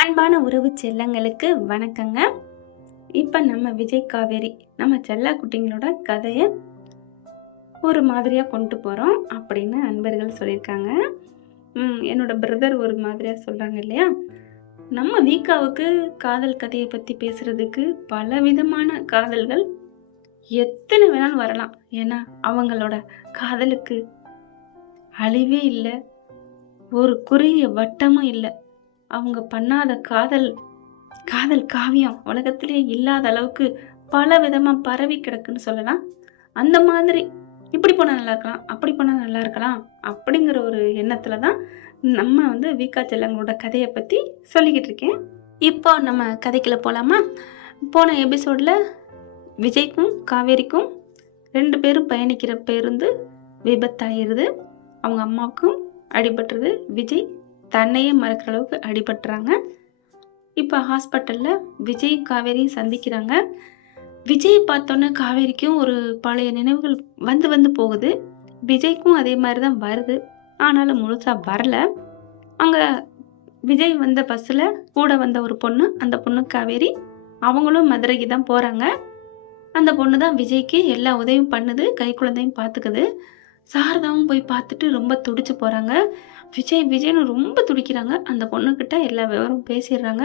அன்பான உறவு செல்லங்களுக்கு வணக்கங்க. இப்ப நம்ம விஜய் காவேரி நம்ம செல்ல குட்டிங்களோட கதைய ஒரு மாதிரியா கொண்டு போறோம் அப்படின்னு அன்பர்கள் சொல்லியிருக்காங்க. என்னோட பிரதர் ஒரு மாதிரியா சொல்றாங்க இல்லையா? நம்ம வீக்காவுக்கு காதல் கதையை பத்தி பேசுறதுக்கு பல விதமான காதல்கள் எத்தனை வேணாலும் வரலாம். ஏன்னா அவங்களோட காதலுக்கு அழிவே இல்லை, ஒரு குறுகிய வட்டமும் இல்லை. அவங்க பண்ணாத காதல் காவியம் உலகத்திலே இல்லாத அளவுக்கு பல விதமா பரவி கிடக்குன்னு சொல்லலாம். அந்த மாதிரி இப்படி போனா நல்லா இருக்கலாம், அப்படி போனா நல்லா இருக்கலாம் அப்படிங்கிற ஒரு எண்ணத்துல தான் நம்ம வீக்கா செல்லங்களோட கதையை பத்தி சொல்லிக்கிட்டு இருக்கேன். இப்போ நம்ம கதைக்குள்ள போலாமா? போன எபிசோட்ல விஜய்க்கும் காவேரிக்கும் 2 பேரும் பயணிக்கிற பேருந்து விபத்தாயிருது. அவங்க அம்மாவுக்கும் அடிபட்டுருது. விஜய் தன்னையே மறக்கிற அளவுக்கு அடிபட்டுறாங்க. இப்போ ஹாஸ்பிட்டலில் விஜய் காவேரியும் சந்திக்கிறாங்க. விஜய் பார்த்தோன்னே காவேரிக்கும் ஒரு பழைய நினைவுகள் வந்து போகுது. விஜய்க்கும் அதே மாதிரி தான் வருது, ஆனாலும் முழுசாக வரல. அங்கே விஜய் வந்த பஸ்ஸில் கூட வந்த ஒரு பொண்ணு, அந்த பொண்ணு காவேரி, அவங்களும் மதுரைக்கு தான் போகிறாங்க. அந்த பொண்ணு தான் விஜய்க்கு எல்லா உதவியும் பண்ணுது, கை குழந்தையும் பார்த்துக்குது. சாரதாவும் போய் பார்த்துட்டு ரொம்ப துடிச்சு போகிறாங்க. விஜய்னு ரொம்ப துடிக்கிறாங்க. அந்த பொண்ணுக்கிட்ட எல்லா விவரம் பேசிடுறாங்க.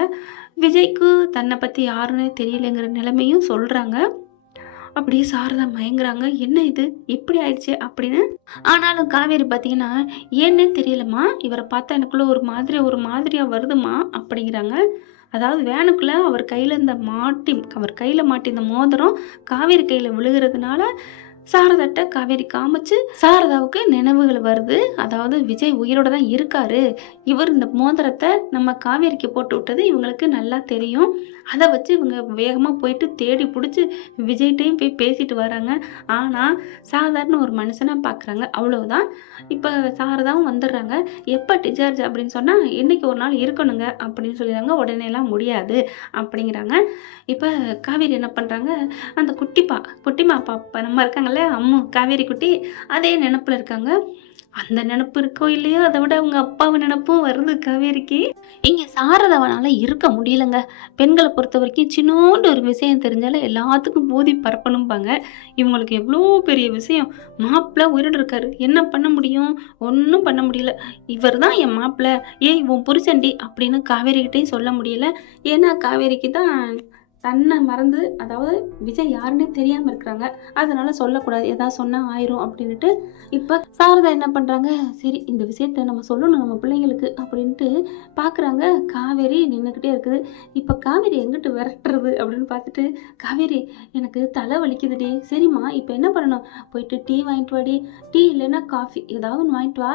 விஜய்க்கு தன்னை பற்றி யாருன்னே தெரியலைங்கிற நிலைமையும் சொல்கிறாங்க. அப்படியே சாரதா மயங்குறாங்க. என்ன இது இப்படி ஆயிடுச்சு அப்படின்னு. ஆனாலும் காவேரி பார்த்தீங்கன்னா, ஏன்னே தெரியலம்மா, இவரை பார்த்தா எனக்குள்ள ஒரு மாதிரியா வருதுமா அப்படிங்கிறாங்க. அதாவது வேனுக்குள்ள அவர் கையில் மாட்டின மோதிரம் காவேரி கையில் விழுகிறதுனால சாரதாட்ட காவேரி காமிச்சு சாரதாவுக்கு நினைவுகள் வருது. அதாவது விஜய் உயிரோட தான் இருக்காரு, இவர் இந்த மோதிரத்தை நம்ம காவேரிக்கு போட்டு விட்டது இவங்களுக்கு நல்லா தெரியும். அதை வச்சு இவங்க வேகமாக போயிட்டு தேடி பிடிச்சி விஜய்கிட்டையும் போய் பேசிட்டு வராங்க. ஆனால் சாதாரண ஒரு மனுஷனாக பார்க்குறாங்க, அவ்வளவுதான். இப்போ சாரதாவும் வந்துடுறாங்க. எப்போ டிஸ்சார்ஜ் அப்படின்னு சொன்னால் இன்னைக்கு ஒரு நாள் இருக்கணுங்க அப்படின்னு சொல்லிடுறாங்க. உடனேலாம் முடியாது அப்படிங்கிறாங்க. இப்போ காவேரி என்ன பண்ணுறாங்க, அந்த குட்டிமா பாப்பா நம்ம இருக்காங்கல்ல, அம்மு காவேரி குட்டி, அதே நினப்பில் இருக்காங்க. அந்த நினப்பு இருக்கோ இல்லையோ, அதை விட அவங்க அப்பாவை நினப்பும் வருது காவேரிக்கு. இங்கே சாரதாவனால இருக்க முடியலங்க. பெண்களை பொறுத்த வரைக்கும் சின்னோண்டு ஒரு விஷயம் தெரிஞ்சாலும் எல்லாத்துக்கும் பூதி பரப்பணும்பாங்க. இவங்களுக்கு எவ்வளோ பெரிய விஷயம். மாப்பிள்ளை உயிரோடு இருக்காரு, என்ன பண்ண முடியும்? ஒன்றும் பண்ண முடியல. இவர் தான் என் மாப்பிள்ளை, ஏன் இவன் புருஷண்டி அப்படின்னு காவேரிக்கிட்டையும் சொல்ல முடியல. ஏன்னா காவேரிக்கு தான் தன்னை மறந்து, அதாவது விஜய் யாருன்னே தெரியாமல் இருக்கிறாங்க. அதனால சொல்லக்கூடாது, ஏதாவது சொன்னால் ஆயிரும் அப்படின்ட்டு. இப்போ சாரதா என்ன பண்ணுறாங்க, சரி இந்த விஷயத்த நம்ம சொல்லணும் நம்ம பிள்ளைங்களுக்கு அப்படின்ட்டு பார்க்குறாங்க. காவேரி நின்றுக்கிட்டே இருக்குது. இப்போ காவேரி எங்கிட்டு விரட்டுறது அப்படின்னு பார்த்துட்டு, காவேரி எனக்கு தலை வலிக்குதுடி, சரிம்மா இப்போ என்ன பண்ணணும், போயிட்டு டீ வாங்கிட்டு வாடி, டீ இல்லைன்னா காஃபி ஏதாவது ஒன்று வாங்கிட்டு வா,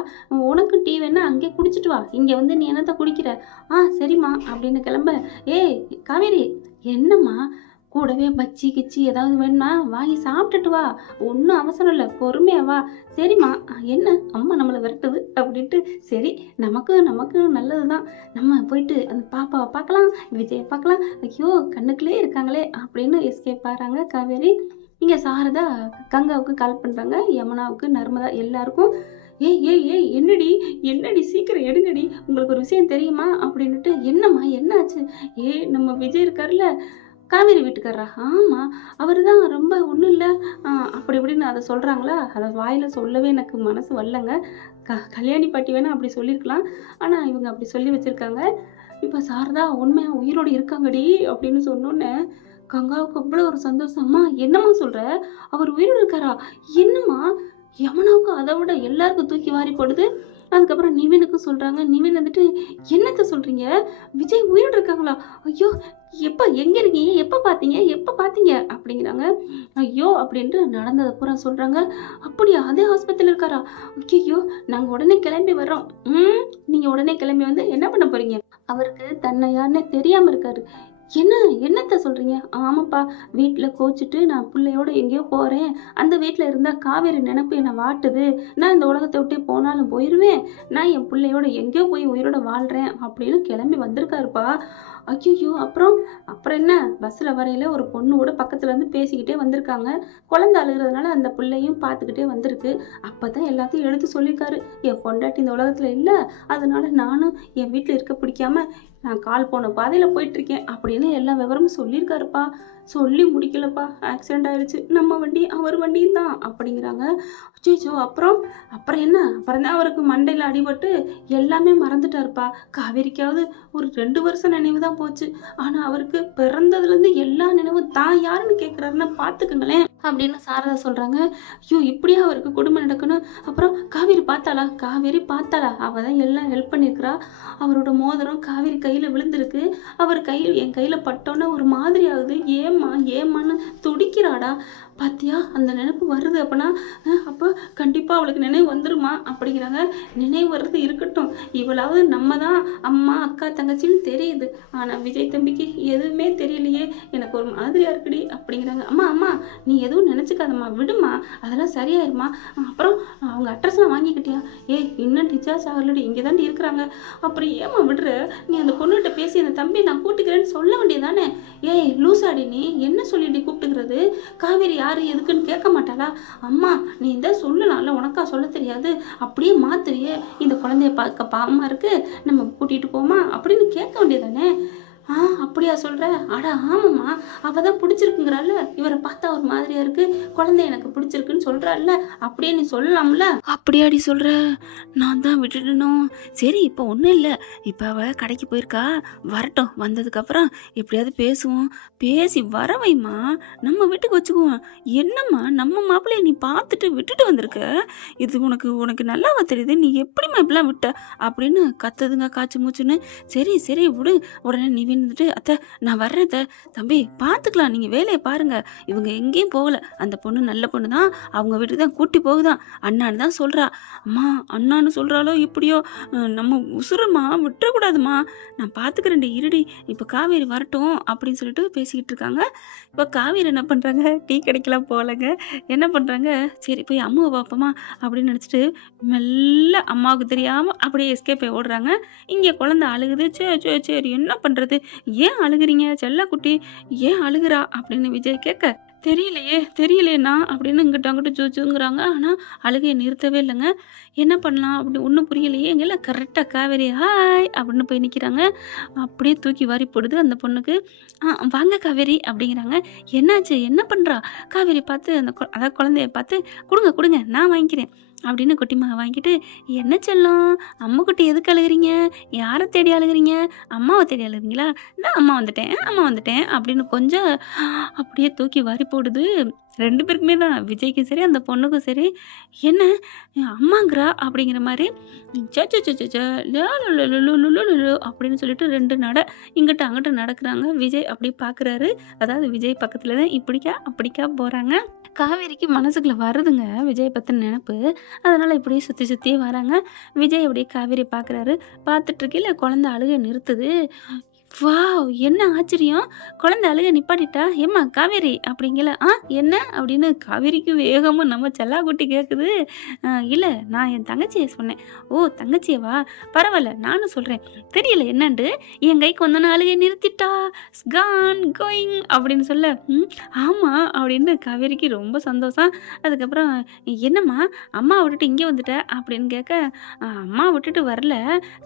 உனக்கு டீ வேணா அங்கே குடிச்சிட்டு வா, இங்கே வந்து நீ என்னத்த குடிக்கிற, சரிம்மா அப்படின்னு கிளம்ப. ஏய் காவேரி, என்னம்மா கூடவே பச்சி கிச்சி ஏதாவது வேணுமா வாங்கி சாப்பிட்டுட்டு வா, ஒன்றும் அவசரம் இல்லை, பொறுமையா வா, சரிம்மா. என்ன அம்மா நம்மளை விரட்டுது அப்படின்ட்டு, சரி நமக்கு நல்லது தான், நம்ம போயிட்டு அந்த பாப்பாவை பார்க்கலாம், விஜயை பார்க்கலாம், ஐயோ கண்ணுக்குள்ளே இருக்காங்களே அப்படின்னு எஸ்கேப் ஆகிறாங்க காவேரி. இங்கே சாரதா கங்காவுக்கு கால் பண்ணுறாங்க, யமுனாவுக்கு, நர்மதா, எல்லாருக்கும். ஏய் என்னடி சீக்கிரம் எடுங்கடி, உங்களுக்கு ஒரு விஷயம் தெரியுமா அப்படின்னுட்டு. என்னம்மா என்னாச்சு? நம்ம விஜய் இருக்காருல்ல, காவேரி வீட்டுக்காரரா? ஆமாம், அவர் தான் ரொம்ப ஒன்றும் இல்லை அப்படி இப்படின்னு அதை சொல்கிறாங்களா. அதை வாயில் சொல்லவே எனக்கு மனசு வரலங்க. கல்யாணி பாட்டி வேணா அப்படி சொல்லியிருக்கலாம், ஆனால் இவங்க அப்படி சொல்லி வச்சுருக்காங்க. இப்போ சாரதா உண்மையாக உயிரோடு இருக்காங்கடி அப்படின்னு சொன்னோன்னே கங்காவுக்கு அவ்வளோ ஒரு சந்தோஷமா. என்னம்மா சொல்கிற, அவர் உயிரோடு இருக்காரா? என்னம்மா, யமுனாவுக்கு அதை விட எல்லாருக்கும் தூக்கி வாரி போடுது. அதுக்கப்புறம் நிவினுக்கும் சொல்றாங்க. நிவின் வந்துட்டு, என்னத்த சொல்றீங்க, விஜய் உயிரோடு இருக்காங்களா? ஐயோ எப்ப, எங்க இருக்கீங்க, எப்ப பாத்தீங்க அப்படிங்கிறாங்க. ஐயோ அப்படின்ட்டு நடந்ததை பூரா சொல்றாங்க. அப்படியா, அதே ஆஸ்பத்திரியில் இருக்காரா? ஐயோ நாங்க உடனே கிளம்பி வர்றோம். நீங்க உடனே கிளம்பி வந்து என்ன பண்ண போறீங்க? அவருக்கு தன்னை யாருன்னே தெரியாம இருக்காரு. என்னத்த சொல்றீங்க? ஆமாப்பா, வீட்டில் கோச்சிட்டு நான் பிள்ளையோட எங்கேயோ போறேன், அந்த வீட்டில் இருந்தா காவேரி நினைப்பு என்னை வாட்டுது, நான் இந்த உலகத்தை விட்டே போனாலும் போயிடுவேன், நான் என் பிள்ளையோட எங்கேயோ போய் உயிரோட வாழ்றேன் அப்படின்னு கிளம்பி வந்திருக்காருப்பா. ஐயோ! அப்புறம் அப்புறம் என்ன பஸ்ல வரையில ஒரு பொண்ணு கூட பக்கத்துல இருந்து பேசிக்கிட்டே வந்திருக்காங்க. குழந்தை அழுகுறதுனால அந்த பிள்ளையும் பார்த்துக்கிட்டே வந்திருக்கு. அப்பதான் எல்லாத்தையும் எடுத்து சொல்லியிருக்காரு. என் பொண்டாட்டி இந்த உலகத்துல இல்ல. அதனால நானும் என் வீட்ல இருக்க பிடிக்காம நான் கால் போன பாதையில போயிட்டு இருக்கேன் அப்படின்னு எல்லா விவரமும் சொல்லியிருக்காருப்பா. சொல்லி முடிக்கலப்பா. ஆக்சிடென்ட் ஆயிடுச்சு. நம்ம வண்டி அவர் வண்டியும் தான் அப்படிங்கிறாங்க. அச்சச்சோ! அப்புறம் அப்புறம் என்ன? அப்புறம் தான் அவருக்கு மண்டையில அடிபட்டு எல்லாமே மறந்துட்டாருப்பா. காவேரிக்காவது ஒரு 2 வருஷம் நினைவு தான் போச்சு. ஆனா அவருக்கு பிறந்ததுல இருந்து எல்லா நினைவும் தான் யாருன்னு கேட்கிறாருன்னா பாத்துக்குங்களேன் அப்படின்னு சாரதா சொல்றாங்க. ஐயோ! இப்படியா அவருக்கு கொடுமை நடக்கணும்? அப்புறம் காவேரி பார்த்தாளா? காவேரி பார்த்தாளா? அவ தான் எல்லாம் ஹெல்ப் பண்ணியிருக்கிறா. அவரோட மோதிரம் காவேரி கையில விழுந்திருக்கு. அவர் கையில் என் கையில பட்டோன்னே ஒரு மாதிரி ஆகுது. ஏம்மா ஏம்மான்னு துடிக்கிறாடா. பாத்தியா அந்த நினைப்பு வருது அப்பனா அப்போ கண்டிப்பா அவளுக்கு நினைவு வந்துருமா அப்படிங்கிறாங்க. நினைவு வர்றது இருக்கட்டும். இவளாவது நம்ம தான் அம்மா அக்கா தங்கச்சின்னு தெரியுது. ஆனா விஜய் தம்பிக்கு எதுவுமே தெரியலையே. எனக்கு ஒரு மாதிரியா இருக்குடி அப்படிங்கிறாங்க. அம்மா அம்மா நீ எதுவும் நினைச்சுக்காதம்மா விடுமா. அதெல்லாம் சரியாயிருமா. அப்புறம் அவங்க அட்ரஸ்லாம் வாங்கிக்கிட்டியா? ஏய் இன்னும் டிஸ்சார்ஜ் ஆகலடி இங்கே தாண்டி இருக்கிறாங்க. அப்புறம் ஏம்மா விடுற? நீ அந்த பொண்ணுகிட்ட பேசி அந்த தம்பி நான் கூட்டிக்கிறேன்னு சொல்ல வேண்டியதானே. ஏய் லூசாடி நீ என்ன சொல்லிடி கூப்பிட்டுக்கிறது? காவேரி யாரு எதுக்குன்னு கேட்க மாட்டாளா? அம்மா நீ இந்த சொல்லலாம்ல, உனக்கா சொல்ல தெரியாது? அப்படியே மாத்துறியே. இந்த குழந்தைய பார்க்க பாவமா இருக்கு, நம்ம கூட்டிட்டு போமா அப்படின்னு கேட்க வேண்டியதானே. அப்படியா சொல்ற? அட ஆமாம்மா. அவ தான் பிடிச்சிருக்குங்கிறாள்ல. இவரை பார்த்தா ஒரு மாதிரியா இருக்கு. குழந்தை எனக்கு பிடிச்சிருக்குன்னு சொல்றாள்ல. அப்படியே நீ சொல்லலாம்ல. அப்படியாடி சொல்ற? நான் தான் விட்டுடணும். சரி இப்போ ஒன்றும் இல்லை. இப்போ அவ கடைக்கு போயிருக்கா. வரட்டும். வந்ததுக்கப்புறம் எப்படியாவது பேசுவோம். பேசி வர வைம்மா. நம்ம வீட்டுக்கு வச்சுக்குவோம். என்னம்மா நம்ம மாப்பிள்ளைய நீ பார்த்துட்டு விட்டுட்டு வந்திருக்க. இது உனக்கு உனக்கு நல்லாவா தெரியுது? நீ எப்படிம்மா இப்படிலாம் விட்ட? அப்படின்னு கத்துதுங்க காய்ச்சி மூச்சுன்னு. சரி சரி விடு. உடனே நிவி இருந்துட்டு அத்தை நான் வர்றேன் அத்தை. தம்பி பார்த்துக்கலாம் நீங்கள் வேலையை பாருங்க. இவங்க எங்கேயும் போகல. அந்த பொண்ணு நல்ல பொண்ணு தான். அவங்க வீட்டுக்கு தான் கூட்டி போகுதான். அண்ணான்னு தான் சொல்றா. அம்மா அண்ணான்னு சொல்றாளோ இப்படியோ நம்ம உசுரம்மா விட்டுறக்கூடாதுமா. நான் பார்த்துக்கிறேன்டி இருடி. இப்போ காவேரி வரட்டும் அப்படின்னு சொல்லிட்டு பேசிக்கிட்டு இருக்காங்க. இப்போ காவேரி என்ன பண்ணுறாங்க? டீ கடைக்கெல்லாம் போகலைங்க. என்ன பண்ணுறாங்க? சரி போய் அம்மாவை பார்ப்போமா அப்படின்னு நினச்சிட்டு மெல்ல அம்மாவுக்கு தெரியாமல் அப்படியே எஸ்கேப் ஆகி ஓடுறாங்க. இங்கே குழந்தை அழுகுது. சரி சரி சரி என்ன பண்ணுறது? ஏன் அழுகுறீங்க செல்லக்குட்டி? ஏன் அழுகுறா அப்படின்னு விஜய் கேட்க தெரியலையேண்ணா அப்படின்னு இங்கிட்ட அங்கிட்ட ஜூஜுங்கிறாங்க. ஆனால் அழுகையை நிறுத்தவே இல்லைங்க. என்ன பண்ணலாம் அப்படி ஒன்றும் புரியலையே. எங்கெல்லாம் கரெக்டாக காவேரி ஹாய் அப்படின்னு போய் நிற்கிறாங்க. அப்படியே தூக்கி வாரி போடுது அந்த பொண்ணுக்கு. வாங்க காவேரி அப்படிங்கிறாங்க. என்னாச்சு என்ன பண்ணுறா? காவேரி பார்த்து அந்த அதாவது குழந்தைய பார்த்து கொடுங்க கொடுங்க நான் வாங்கிக்கிறேன் அப்படின்னு குட்டிமாக வாங்கிட்டு என்ன செல்லம் அம்முக்குட்டி எதுக்கு அழுகுறீங்க? யாரை தேடி அழுகுறீங்க? அம்மாவை தேடி அழுகுறீங்களா? நான் அம்மா வந்துட்டேன் அப்படின்னு கொஞ்சம் அப்படியே தூக்கி வாரி போடுது. 2 பேருக்குமே தான். விஜய்க்கும் சரி அந்த பொண்ணுக்கும் சரி. என்ன அம்மாங்கிறா அப்படிங்கிற மாதிரி அப்படின்னு சொல்லிட்டு 2 நட இங்கிட்ட அங்கிட்ட நடக்கிறாங்க. விஜய் அப்படி பார்க்குறாரு. அதாவது விஜய் பக்கத்தில் தான் இப்படிக்கா அப்படிக்கா போகிறாங்க. காவேரிக்கு மனசுக்குள்ள வருதுங்க விஜய் பத்தின நினைப்பு. அதனால இப்படியே சுற்றி சுற்றியே வராங்க. விஜய் அப்படியே காவேரி பார்க்குறாரு. பார்த்துட்டு இருக்கையில குழந்தை அழுகை நிறுத்துது. வாவ்! என்ன ஆச்சரியம்! குழந்தை அழுக நிப்பாட்டிட்டா. ஏம்மா காவேரி அப்படிங்கல. என்ன அப்படின்னு காவேரிக்கு வேகமா நம்ம செல்லாக்குட்டி கேட்குது. இல்ல நான் என் தங்கச்சிய சொன்னேன். ஓ தங்கச்சியவா? பரவாயில்ல நானும் சொல்றேன். தெரியல என்னன்ட்டு என் கைக்கு வந்தோன்னே அழுகை நிறுத்திட்டா. கான் கோயிங் அப்படின்னு சொல்ல ஆமா அப்படின்னு காவேரிக்கு ரொம்ப சந்தோஷம். அதுக்கப்புறம் என்னம்மா அம்மா விட்டுட்டு இங்கே வந்துட்ட அப்படின்னு கேட்க அம்மா விட்டுட்டு வரல.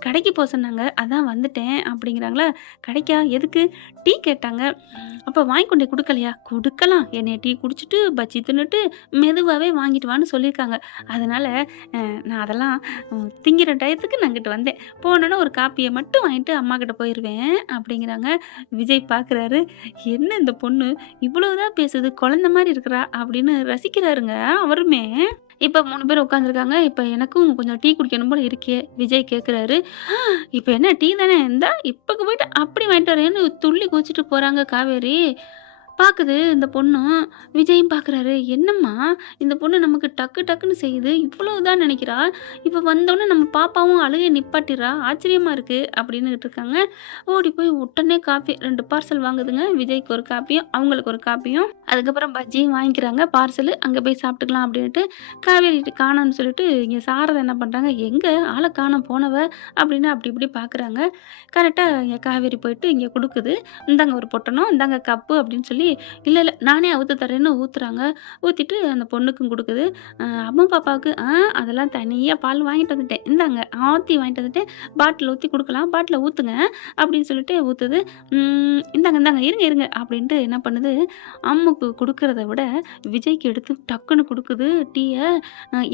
கடைக்கு போக சொன்னாங்க. அதான் வந்துட்டேன் அப்படிங்கிறாங்களா. கடைக்கா? எதுக்கு? டீ கேட்டாங்க. அப்போ வாங்கி கொண்டு கொடுக்கலையா? கொடுக்கலாம். என்னைய டீ குடிச்சிட்டு பஜ்ஜி தின்னுட்டு மெதுவாகவே வாங்கிட்டு வான்னு சொல்லியிருக்காங்க. அதனால் நான் அதெல்லாம் திங்கிற டயத்துக்கு நான் இங்கிட்டு வந்தேன். போனோன்னே ஒரு காப்பியை மட்டும் வாங்கிட்டு அம்மா கிட்ட போயிடுவேன் அப்படிங்கிறாங்க. விஜய் பார்க்குறாரு. என்ன இந்த பொண்ணு இவ்வளவுதான் பேசுது, குழந்தை மாதிரி இருக்கிறா அப்படின்னு ரசிக்கிறாருங்க அவருமே. இப்போ 3 பேர் உட்காந்துருக்காங்க. இப்போ எனக்கும் கொஞ்சம் டீ குடிக்கணும் போல இருக்கே. விஜய் கேட்குறாரு. இப்போ என்ன டீ தானே இந்தா இப்போக்கு போயிட்டு அப்படி வாங்கிட்டு வரேன்னு துள்ளி குதிச்சுட்டு போகிறாங்க காவேரி. பாக்குது இந்த பொண்ணும். விஜயும் பாக்குறாரு. என்னம்மா இந்த பொண்ணு நமக்கு டக்கு டக்குன்னு செய்யுது. இவ்வளவுதான் நினைக்கிறா. இப்ப வந்தோனே நம்ம பாப்பாவும் அழுகைய நிப்பாட்டிர்றா. ஆச்சரியமா இருக்கு அப்படின்னுட்டு இருக்காங்க. ஓடி போய் உடனே காஃபி 2 பார்சல் வாங்குதுங்க. விஜய்க்கு ஒரு காப்பியும், அவங்களுக்கு ஒரு காப்பியும். அதுக்கப்புறம் பஜ்ஜியும் வாங்கிக்கிறாங்க பார்சலு. அங்க போய் சாப்பிட்டுக்கலாம் அப்படின்ட்டு. காவேரி காணோம்னு சொல்லிட்டு இங்க சாரதா என்ன பண்றாங்க, எங்க ஆள காணோம் போனவ அப்படின்னு அப்படி இப்படி பாக்குறாங்க. கரெக்டா இங்க காவேரி போயிட்டு இங்க குடுக்குது. இந்தாங்க ஒரு பொட்டணம், இந்தாங்க கப்பு அப்படின்னு சொல்லி, இல்ல இல்ல நானே அவுத்து தரேன்னு ஊத்துறாங்க. ஊத்திட்டு அந்த பொண்ணுக்கும் குடுக்குது. அம்மா பாப்பாவுக்கு அதெல்லாம் தனியா பால் வாங்கிட்டு வந்துட்டேன். இந்தாங்க ஆத்தி வாங்கிட்டு வந்துட்டேன். பாட்டில்ல ஊத்தி குடுக்கலாம். பாட்டில்ல ஊத்துங்க அப்படின்னு சொல்லிட்டு ஊத்துது. இந்தாங்க இந்தாங்க இருங்க இருங்க அப்படின்ட்டு என்ன பண்ணுது, அம்முக்கு குடுக்கறத விட விஜய்க்கு எடுத்து டக்குன்னு குடுக்குது டீய.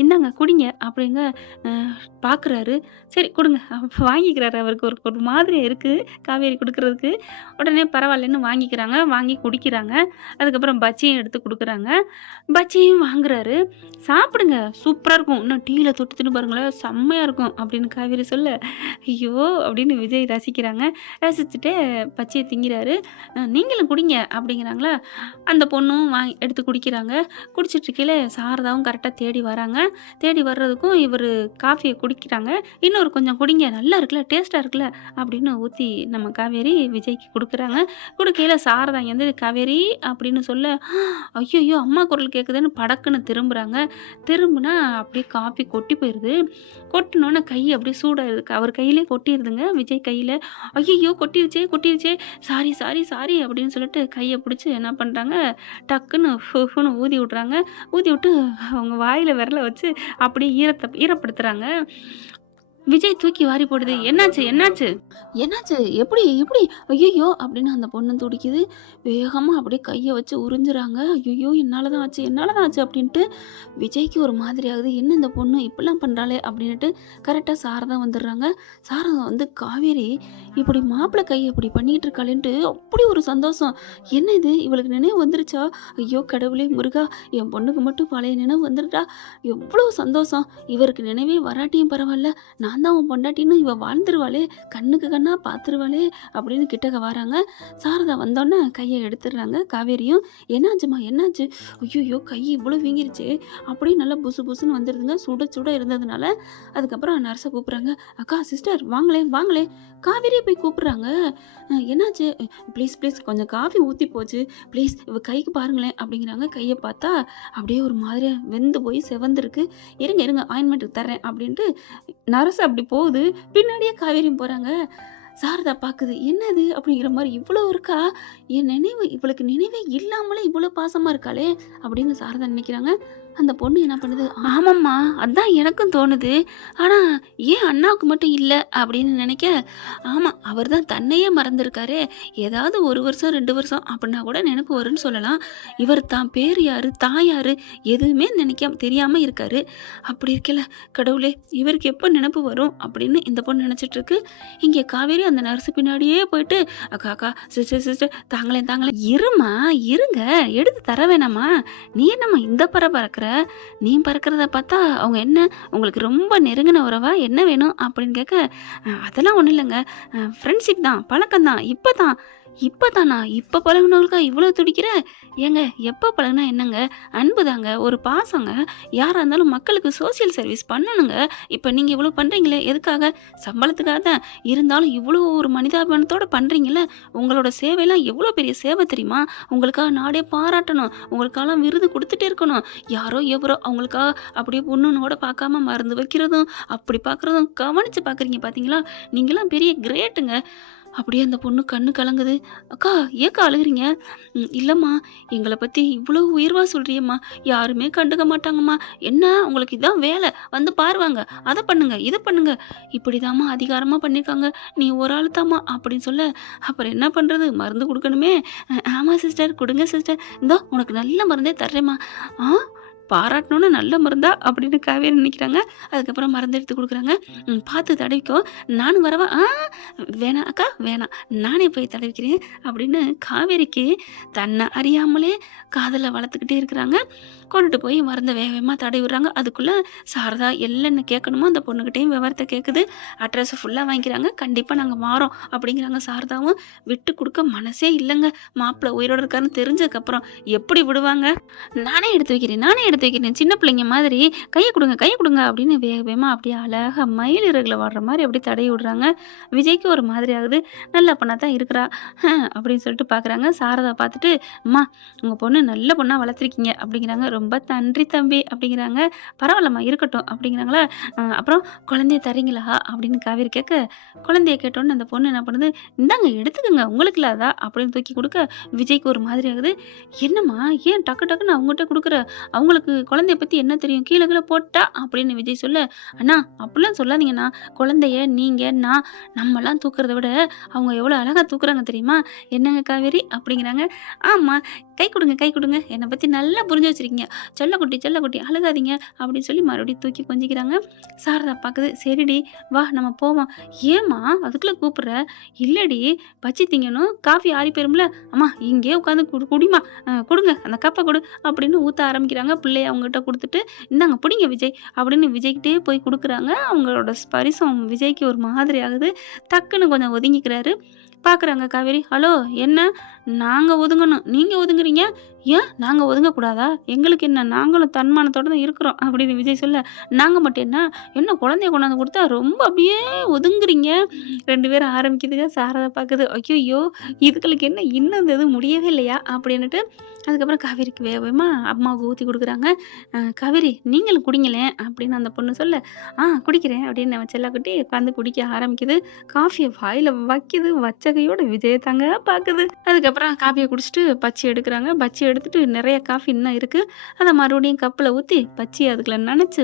இந்தாங்க குடிங்க அப்படிங்க. அ பாக்குறாரு. சரி குடுங்க. வாங்கிக்கிறாரு. அவருக்கு ஒரு ஒரு மாதிரியா இருக்கு காவேரி குடுக்குறதுக்கு. உடனே பரவாயில்லன்னு வாங்கிக்கிறாங்க. வாங்கி குடிக்கிறாங்க. அதுக்கப்புறம் பஜ்ஜியும் எடுத்து குடுக்குறாங்க. பஜ்ஜியும் வாங்குறாரு. சாப்பிடுங்க சூப்பரா இருக்கும். இன்னும் டீல தொட்டு தின்னு பாருங்களேன் செம்மையா இருக்கும் அப்படின்னு காவேரி சொல்ல, ஐயோ! அப்படின்னு விஜய் ரசிக்கிறாங்க. ரசிச்சுட்டு பஜ்ஜிய திங்கிறாரு. நீங்களும் குடிங்க அப்படிங்கிறாங்களா. அந்த பொண்ணும் எடுத்து குடிக்கிறாங்க. குடிச்சிட்டு இருக்கையில சாரதாவும் கரெக்டா தேடி வராங்க. தேடி வர்றதுக்கும் இவரு காஃபிய குடிக்கிறாங்க. இன்னொரு கொஞ்சம் குடிங்க நல்லா இருக்குல்ல, டேஸ்ட்டா இருக்குல்ல அப்படின்னு ஊத்தி நம்ம காவேரி விஜய்க்கு குடுக்குறாங்க. குடுக்கையில சாரதா வந்து காவேரி அப்படின்னு சொல்ல, ஐயையோ! அம்மா குரல் கேட்குதுன்னு படக்குன்னு திரும்புறாங்க. திரும்புனா அப்படியே காஃபி கொட்டி போயிருது. கொட்டுனோனே கை அப்படியே சூடாயிருது. அவர் கையிலேயே கொட்டிருதுங்க. விஜய் கையில. ஐயையோ! கொட்டிருச்சே கொட்டிருச்சே! சாரி சாரி சாரி அப்படின்னு சொல்லிட்டு கைய பிடிச்சு என்ன பண்றாங்க, டக்குன்னு ஃபுன்னு ஊதி விடுறாங்க. ஊதி விட்டு அவங்க வாயில விரல வச்சு அப்படியே ஈரப்படுத்துறாங்க. விஜய் தூக்கி வாரி போடுது. என்னாச்சு என்னாச்சு என்னாச்சு எப்படி எப்படி ஐயோ அப்படின்னு அந்த பொண்ணு துடிக்குது. வேகமா அப்படியே கையை வச்சு உறிஞ்சுறாங்க. ஐயோ என்னாலதான் ஆச்சு என்னாலதான் ஆச்சு அப்படின்ட்டு விஜய்க்கு ஒரு மாதிரி ஆகுது. என்ன இந்த பொண்ணு இப்படிலாம் பண்றாளே அப்படின்ட்டு கரெக்டா சாரதா வந்துடுறாங்க. சாரதா வந்து காவேரி இப்படி மாப்பிள்ளை கை இப்படி பண்ணிட்டு இருக்காளேன்ட்டு அப்படி ஒரு சந்தோஷம். என்ன இது இவளுக்கு நினைவு வந்துருச்சா? ஐயோ கடவுளே முருகா, என் பொண்ணுக்கு மட்டும் பழைய நினைவு வந்துருட்டா. எவ்வளவு சந்தோஷம். இவருக்கு நினைவே வராட்டியும் பரவாயில்ல, நான் தான் உன் பொண்டாட்டின்னு இவ வாழ்ந்துருவாளே, கண்ணுக்கு கண்ணா பாத்துருவாளே அப்படின்னு கிட்டக்க வராங்க. சாரதா வந்தோடனே கையை எடுத்துடுறாங்க. காவேரியும் என்னாச்சுமா என்னாச்சு? ஐயோ கை இவ்வளவு வீங்கிருச்சு அப்படியே நல்லா புசு புசுன்னு வந்துருதுங்க. சுட சுட இருந்ததுனால. அதுக்கப்புறம் நர்ஸை கூப்பிடுறாங்க. அக்கா சிஸ்டர் வாங்களே வாங்களே. காவேரியை போய் கூப்பிடுறாங்க. என்னாச்சு? ப்ளீஸ் ப்ளீஸ் கொஞ்சம் காஃபி ஊற்றி போச்சு ப்ளீஸ் இவ கைக்கு பாருங்களேன் அப்படிங்கிறாங்க. கையை பார்த்தா அப்படியே ஒரு மாதிரியா வெந்து போய் செவந்திருக்கு. இருங்க இருங்க ஆயின்மெண்ட்டுக்கு தர்றேன் அப்படின்ட்டு நரசு அப்படி போகுது. பின்னாடியே காவேரியும் போறாங்க. சாரதா பாக்குது. என்னது அப்படிங்கிற மாதிரி இவ்வளவு இருக்கா, என் நினைவு இவளுக்கு நினைவே இல்லாமலே இவ்வளவு பாசமா இருக்காளே அப்படின்னு சாரதா நினைக்கிறாங்க. அந்த பொண்ணு என்ன பண்ணுது, ஆமாம்மா அதான் எனக்கும் தோணுது, ஆனா ஏன் அண்ணாவுக்கு மட்டும் இல்ல அப்படின்னு நினைக்க, ஆமா அவர் தான் தன்னையே மறந்துருக்காரு. ஏதாவது 1 வருஷம் 2 வருஷம் அப்படின்னா கூட நினைப்பு வரும்னு சொல்லலாம். இவர் தான் பேர் யாரு தான் யாரு எதுவுமே நினைக்காம தெரியாம இருக்காரு. அப்படி இருக்கல கடவுளே இவருக்கு எப்ப நினைப்பு வரும் அப்படின்னு இந்த பொண்ணு நினைச்சிட்டு இருக்கு. இங்கே காவேரி அந்த நர்ஸு பின்னாடியே போயிட்டு, அக்கா அக்கா சிஸ்டர் சிஸ்டர் தாங்களேன் தாங்களேன் இருமா இருங்க எடுத்து தர வேணாமா, நீ என்னம்மா இந்த பறக்கிற, நீ பறக்கிறத பார்த்தா அவங்க என்ன உங்களுக்கு ரொம்ப நெருங்கின உறவா என்ன வேணும் அப்படின்னு கேட்க, அதெல்லாம் ஒன்றும் இல்லைங்க ஃப்ரெண்ட்ஷிப் தான் பழக்கம் தான் இப்பதானா இப்ப பழகுனவங்களுக்கா இவ்வளவு துடிக்கிற? ஏங்க எப்ப பழகுனா என்னங்க, அன்பு தாங்க ஒரு பாசங்க. யாரா இருந்தாலும் மக்களுக்கு சோசியல் சர்வீஸ் பண்ணணுங்க. இப்ப நீங்க இவ்வளவு பண்றீங்களே எதுக்காக? சம்பளத்துக்காக தான். இருந்தாலும் இவ்வளவு ஒரு மனிதாபிமானத்தோட பண்றீங்கல்ல, உங்களோட சேவையெல்லாம் எவ்வளவு பெரிய சேவை தெரியுமா? உங்களுக்காக நாடே பாராட்டணும், உங்களுக்கெல்லாம் விருது கொடுத்துட்டே இருக்கணும். யாரோ எவரோ அவங்களுக்காக அப்படியே பொண்ணுன்னு கூட பார்க்காம மருந்து வைக்கிறதும் அப்படி பார்க்கறதும் கவனிச்சு பார்க்குறீங்க பார்த்தீங்களா? நீங்களாம் பெரிய கிரேட்டுங்க. அப்படியே அந்த பொண்ணு கண்ணு கலங்குது. அக்கா ஏக்கா அழுகுறீங்க? இல்லைம்மா எங்களை பற்றி இவ்வளோ உயர்வா சொல்றியம்மா, யாருமே கண்டுக்க மாட்டாங்கம்மா. என்ன உங்களுக்கு இதான் வேலை, வந்து பாருவாங்க, அதை பண்ணுங்க இதை பண்ணுங்க, இப்படிதாம்மா அதிகாரமாக பண்ணியிருக்காங்க, நீ ஒரு ஆள் தாம்மா அப்படின்னு சொல்ல, அப்புறம் என்ன பண்ணுறது மருந்து கொடுக்கணுமே. ஆமாம் சிஸ்டர் கொடுங்க சிஸ்டர், இந்தோ உனக்கு நல்ல மருந்தே தர்றேம்மா. ஆ பாராட்டணும்னு நல்ல மருந்தா அப்படின்னு காவேரி நினைக்கிறாங்க. அதுக்கப்புறம் மருந்து எடுத்து கொடுக்குறாங்க. பார்த்து தடவிக்கோ, நானும் வரவா? வேணாம் அக்கா வேணாம், நானே போய் தடவிக்கிறேன் அப்படின்னு காவேரிக்கு தன்னை அறியாமலே காதலை வளர்த்துக்கிட்டே இருக்கிறாங்க. கொண்டுட்டு போய் மருந்தை வேக வேகமாக தடவி விடுறாங்க. அதுக்குள்ளே சாரதா என்ன கேட்கணுமோ அந்த பொண்ணுக்கிட்டையும் விவரத்தை கேட்குது. அட்ரஸ் ஃபுல்லாக வாங்கிக்கிறாங்க. கண்டிப்பாக நாங்கள் மாறோம் அப்படிங்கிறாங்க. சாரதாவும் விட்டு கொடுக்க மனசே இல்லைங்க. மாப்பிள்ளை உயிரோடு இருக்காருன்னு தெரிஞ்சதுக்கப்புறம் எப்படி விடுவாங்க? நானே எடுத்து வைக்கிறேன், சின்ன பிள்ளைங்க மாதிரி கையை கொடுங்க அப்படின்னு வேக வேகமாக அப்படியே அழகாக மயில் இறகுல வாடுற மாதிரி அப்படியே தடவி விடுறாங்க. விஜய்க்கு ஒரு மாதிரி ஆகுது. நல்ல பொண்ணாக தான் இருக்கிறா அப்படின்னு சொல்லிட்டு பார்க்குறாங்க. சாரதா பார்த்துட்டு, அம்மா உங்கள் பொண்ணு நல்ல பொண்ணாக வளர்த்துருக்கீங்க அப்படிங்கிறாங்க. ரொம்ப நன்றி தம்பி அப்படிங்கிறாங்க. பரவாயில்லம்மா இருக்கட்டும் அப்படிங்கிறாங்களா. அப்புறம் குழந்தைய தரீங்களா அப்படின்னு காவேரி கேட்க, குழந்தைய கேட்டோன்னு அந்த பொண்ணு என்ன பண்ணுது, இந்தாங்க எடுத்துக்கோங்க உங்களுக்கு இல்லாதா அப்படின்னு தூக்கி கொடுக்க விஜய்க்கு ஒரு மாதிரி ஆகுது. என்னம்மா ஏன் டக்கு டக்குன்னு அவங்ககிட்ட கொடுக்குற, அவங்களுக்கு குழந்தைய பற்றி என்ன தெரியும், கீழே கீழே போட்டா அப்படின்னு விஜய் சொல்ல, அண்ணா அப்படிலாம் சொல்லாதீங்கண்ணா, குழந்தைய நீங்கள் நான் நம்மலாம் தூக்குறத விட அவங்க எவ்வளோ அழகாக தூக்குறாங்க தெரியுமா, என்னங்க காவேரி அப்படிங்கிறாங்க. ஆமாம், கை கொடுங்க, என்னை பற்றி நல்லா புரிஞ்சு வச்சிருக்கீங்க, செல்லக்குட்டி அழுகாதீங்க அப்படின்னு சொல்லி மறுபடியும் தூக்கி கொஞ்சிக்கிறாங்க. சாரதா பார்க்குது, சரிடி வா நம்ம போவோம். ஏம்மா அதுக்குள்ளே கூப்பிட்ற? இல்லடி பச்சி திங்கணும், காஃபி ஆறி போயிரும்ல, அம்மா இங்கே உட்காந்து குடிமா, கொடுங்க அந்த கப்பை கொடு அப்படின்னு ஊற்ற ஆரம்பிக்கிறாங்க. பிள்ளைய அவங்ககிட்ட கொடுத்துட்டு, இந்தாங்க பிடிங்க விஜய் அப்படின்னு விஜய்கிட்டே போய் கொடுக்குறாங்க. அவங்களோட ஸ்பரிசம் விஜய்க்கு ஒரு மாதிரி ஆகுது. டக்குன்னு கொஞ்சம் ஒதுங்கிக்கிறாரு. பார்க்குறாங்க காவேரி, ஹலோ என்ன நாங்கள் ஒதுங்கணும், நீங்கள் ஒதுங்குறீங்க, ஏன் நாங்கள் ஒதுங்கக்கூடாதா, எங்களுக்கு என்ன, நாங்களும் தன்மானத்தோடு தான் இருக்கிறோம் அப்படின்னு விஜய் சொல்ல, நாங்கள் மட்டும் என்ன குழந்தைய கொண்டாந்து கொடுத்தா ரொம்ப அப்படியே ஒதுங்குறீங்க. 2 பேரும் ஆரம்பிக்குதுங்க. சாரதா பார்க்குது, ஐயோ இதுகளுக்கு என்ன இன்னும் இந்த இது முடியவே இல்லையா அப்படின்னுட்டு அதுக்கப்புறம் காவேரிக்கு வேகமா அம்மாவுக்கு ஊற்றி கொடுக்குறாங்க. காவேரி நீங்களும் குடிங்களேன் அப்படின்னு அந்த பொண்ணு சொல்ல, குடிக்கிறேன் அப்படின்னு நம்ம செல்லக்குட்டி உட்காந்து குடிக்க ஆரம்பிக்குது. காஃபியை வாயில் வைக்குது. வச்சகையோட விஜய் தாங்க பார்க்குது. அதுக்கப்புறம் காஃபியை குடிச்சிட்டு பச்சி எடுக்கிறாங்க. பச்சி எடுத்துட்டு நிறைய காஃபி இன்னும் இருக்குது. அதை மறுபடியும் கப்பில் ஊற்றி பச்சி அதுக்குள்ள நினச்சி,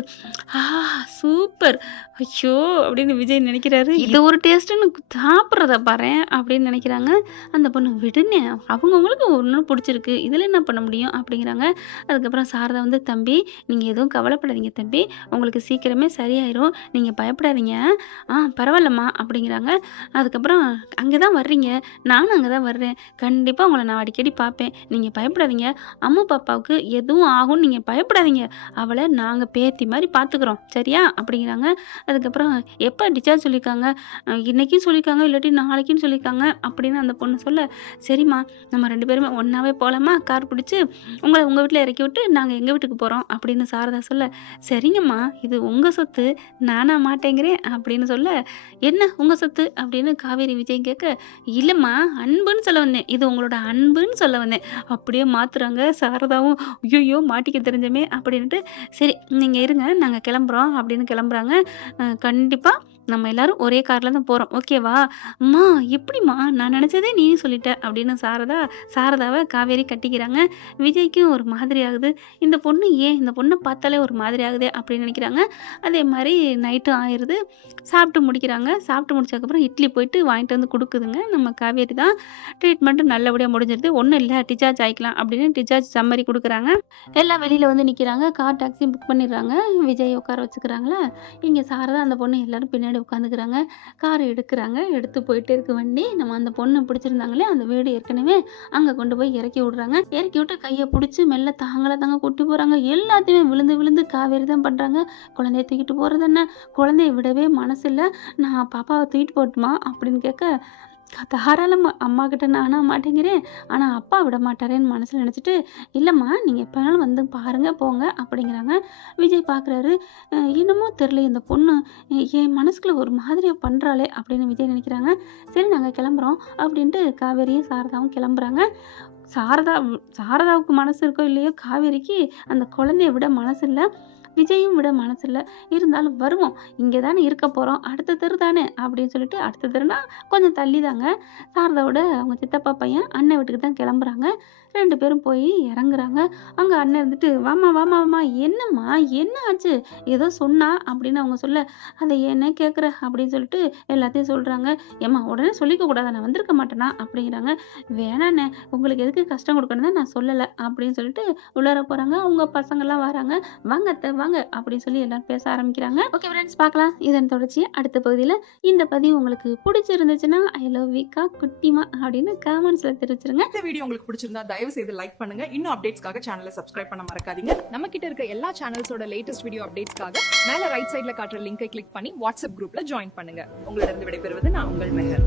சூப்பர், ஐயோ அப்படின்னு விஜய் நினைக்கிறாரு. இது ஒரு டேஸ்ட்டுன்னு சாப்பிட்றத பாரு அப்படின்னு நினைக்கிறாங்க. அந்த பொண்ணு, விடுன்னு அவங்கவுங்களுக்கு ஒன்று பிடிச்சிருக்கு, இதில் என்ன பண்ண முடியும் அப்படிங்கிறாங்க. அதுக்கப்புறம் சாரதா வந்து, தம்பி நீங்கள் எதுவும் கவலைப்படாதீங்க தம்பி, உங்களுக்கு சீக்கிரமே சரியாயிரும், நீங்கள் பயப்படாதீங்க. பரவாயில்லம்மா அப்படிங்கிறாங்க. அதுக்கப்புறம் அங்கே தான் வர்றீங்க, நானும் அங்கே தான் வர்றேன், கண்டிப்பாக உங்களை நான் அடிக்கடி பார்ப்பேன், நீங்கள் பயப்படாதீங்க, அம்மா பாப்பாவுக்கு எதுவும் ஆகும்னு நீங்கள் பயப்படாதீங்க, அவளை நாங்கள் பேத்தி மாதிரி பார்த்துக்குறோம் சரியா அப்படிங்கிறாங்க. அதுக்கப்புறம் எப்போ டிஸ்சார்ஜ் சொல்லியிருக்காங்க, இன்னைக்கும் சொல்லியிருக்காங்க இல்லாட்டி நாளைக்குன்னு சொல்லியிருக்காங்க அப்படின்னு அந்த பொண்ணு சொல்ல, சரிம்மா நம்ம 2 பேருமே ஒன்றாவே போகலாமா, கார் பிடிச்சி உங்களை உங்கள் வீட்டில் இறக்கி விட்டு நாங்கள் எங்கள் வீட்டுக்கு போகிறோம் அப்படின்னு சாரதா சொல்ல, சரிங்கம்மா இது உங்கள் சொத்து, நானா மாட்டேங்கிறேன் அப்படின்னு சொல்ல, என்ன உங்கள் சொத்து அப்படின்னு காவேரி விஜய் கேட்க, இல்லைம்மா அன்புன்னு சொல்ல வந்தேன், இது உங்களோட அன்புன்னு சொல்ல வந்தேன் அப்படியே மாத்துறாங்க. சாரதாவும் ஐயோ மாட்டிக்க தெரிஞ்சமே அப்படின்ட்டு, சரி நீங்கள் இருங்க நாங்கள் கிளம்புறோம் அப்படின்னு கிளம்புறாங்க. கண்டிப்பாக நம்ம எல்லாரும் ஒரே காரில் தான் போகிறோம் ஓகேவா, அம்மா எப்படிம்மா நான் நினச்சதே நீ சொல்லிட்ட அப்படின்னு சாரதாவை காவேரி கட்டிக்கிறாங்க. விஜய்க்கும் ஒரு மாதிரி ஆகுது. இந்த பொண்ணு ஏன் இந்த பொண்ணை பார்த்தாலே ஒரு மாதிரி ஆகுதே அப்படின்னு நினைக்கிறாங்க. அதே மாதிரி நைட்டும் ஆயிடுது. சாப்பிட்டு முடிக்கிறாங்க. சாப்பிட்டு முடிச்சதுக்கப்புறம் இட்லி போயிட்டு வாங்கிட்டு வந்து கொடுக்குதுங்க நம்ம காவேரி தான். ட்ரீட்மெண்ட்டு நல்லபடியாக முடிஞ்சிருது. ஒன்றும் இல்லை டிஸ்சார்ஜ் ஆகிக்கலாம் அப்படின்னு டிஸ்சார்ஜ் சம்மரி கொடுக்குறாங்க. எல்லாம் வெளியில் வந்து நிற்கிறாங்க. கார் டாக்ஸி புக் பண்ணிடுறாங்க. விஜய் உட்கார வச்சுக்கிறாங்களா. இங்கே சாரதா அந்த பொண்ணு எல்லோரும் பின்னாடி உட்காந்துக்கிறாங்க. கார் எடுக்கிறாங்க. எடுத்து போயிட்டே இருக்கு வண்டி. நம்ம அந்த பொண்ணு பிடிச்சிருந்தாங்களே அந்த வீடு ஏற்கனவே அங்கே கொண்டு போய் இறக்கி விடுறாங்க. இறக்கி விட்டு கையை பிடிச்சி மெல்ல தாங்க கூட்டி போகிறாங்க. எல்லாத்தையுமே விழுந்து காவேரி தான் பண்ணுறாங்க. குழந்தைய தூக்கிட்டு போகிறது என்ன, குழந்தைய விடவே மனசு இல்லை, நான் பாப்பாவை தூக்கிட்டு போட்டுமா அப்படின்னு கேட்க, தாராளமாக அம்மா கிட்ட நானும் மாட்டேங்கிறேன், ஆனால் அப்பா விட மாட்டாரேன்னு மனசில் நினச்சிட்டு, இல்லைம்மா நீங்கள் எப்போ வேணாலும் வந்து பாருங்கள் போங்க அப்படிங்கிறாங்க. விஜய் பார்க்குறாரு. என்னமோ தெரில இந்த பொண்ணு என் மனசுக்குள்ள ஒரு மாதிரியாக பண்ணுறாளே அப்படின்னு விஜய் நினைக்கிறாங்க. சரி நாங்கள் கிளம்புறோம் அப்படின்ட்டு காவேரியும் சாரதாவும் கிளம்புறாங்க. சாரதாவுக்கு மனசு இருக்கோ இல்லையோ காவேரிக்கு அந்த குழந்தைய விட மனசு இல்லை. விஜயும் விட மனசு இல்ல. இருந்தாலும் வருவோம். இங்க தானே இருக்க போறோம். அடுத்த தெரு தானே அப்படின்னு சொல்லிட்டு அடுத்த தெருனா கொஞ்சம் தள்ளிதாங்க. சாரதாவோட அவங்க சித்தப்பா பையன் அண்ணன் வீட்டுக்கு தான் கிளம்புறாங்க. 2 பேரும் போய் இறங்குறாங்க. அங்க அண்ணன் இருந்துட்டு, "வாம்மா, வாம்மா, வாம்மா என்னம்மா? என்ன ஆச்சு? ஏதோ சொன்னா" அப்படின்னு அவங்க சொல்ல, "அத ஏன்னே கேட்குற?" அப்படின்னு சொல்லிட்டு எல்லாத்தையும் சொல்றாங்க. "ஏம்மா உடனே சொல்லிக்க கூடாதா? நான் வந்திருக்க மாட்டேனா?" அப்படிங்கிறாங்க. "வேணாண்ணே, உங்களுக்கு எதுக்கு கஷ்டம் குடுக்கணும்னு தான் நான் சொல்லல" அப்படின்னு சொல்லிட்டு உள்ளார போறாங்க. அவங்க பசங்கலாம் வராங்க. "வாங்க அத்த வாங்க" அப்படின்னு சொல்லி எல்லாரும் பேச ஆரம்பிக்கிறாங்க. ஓகே ஃப்ரெண்ட்ஸ், பார்க்கலாம் இதன் தொடர்ச்சிய அடுத்த பகுதியில. இந்த பதிவு உங்களுக்கு பிடிச்சிருந்துச்சுன்னா, ஐ லவ் விகா குட்டிமா அப்படின்னு கமெண்ட்ஸ்ல தெரிவிச்சிருங்க. இந்த வீடியோ உங்களுக்கு பிடிச்சிருந்தா தயவு செய்து லைக் பண்ணுங்க. இன்னும் அப்டேட்ஸ்க்காக சேனலை சப்ஸ்கிரைப் பண்ண மறக்காதீங்க. நம்ம கிட்ட இருக்க எல்லா சேனல்ஸோட லேட்டஸ்ட் வீடியோ அப்டேட்ஸ்க்காக மேல ரைட் சைடுல காட்டுற லிங்கை கிளிக் பண்ணி வாட்ஸ்அப் குரூப்ல ஜாயின் பண்ணுங்க. உங்களிடம் விடைபெறுவது நான் உங்கள் மெஹர்.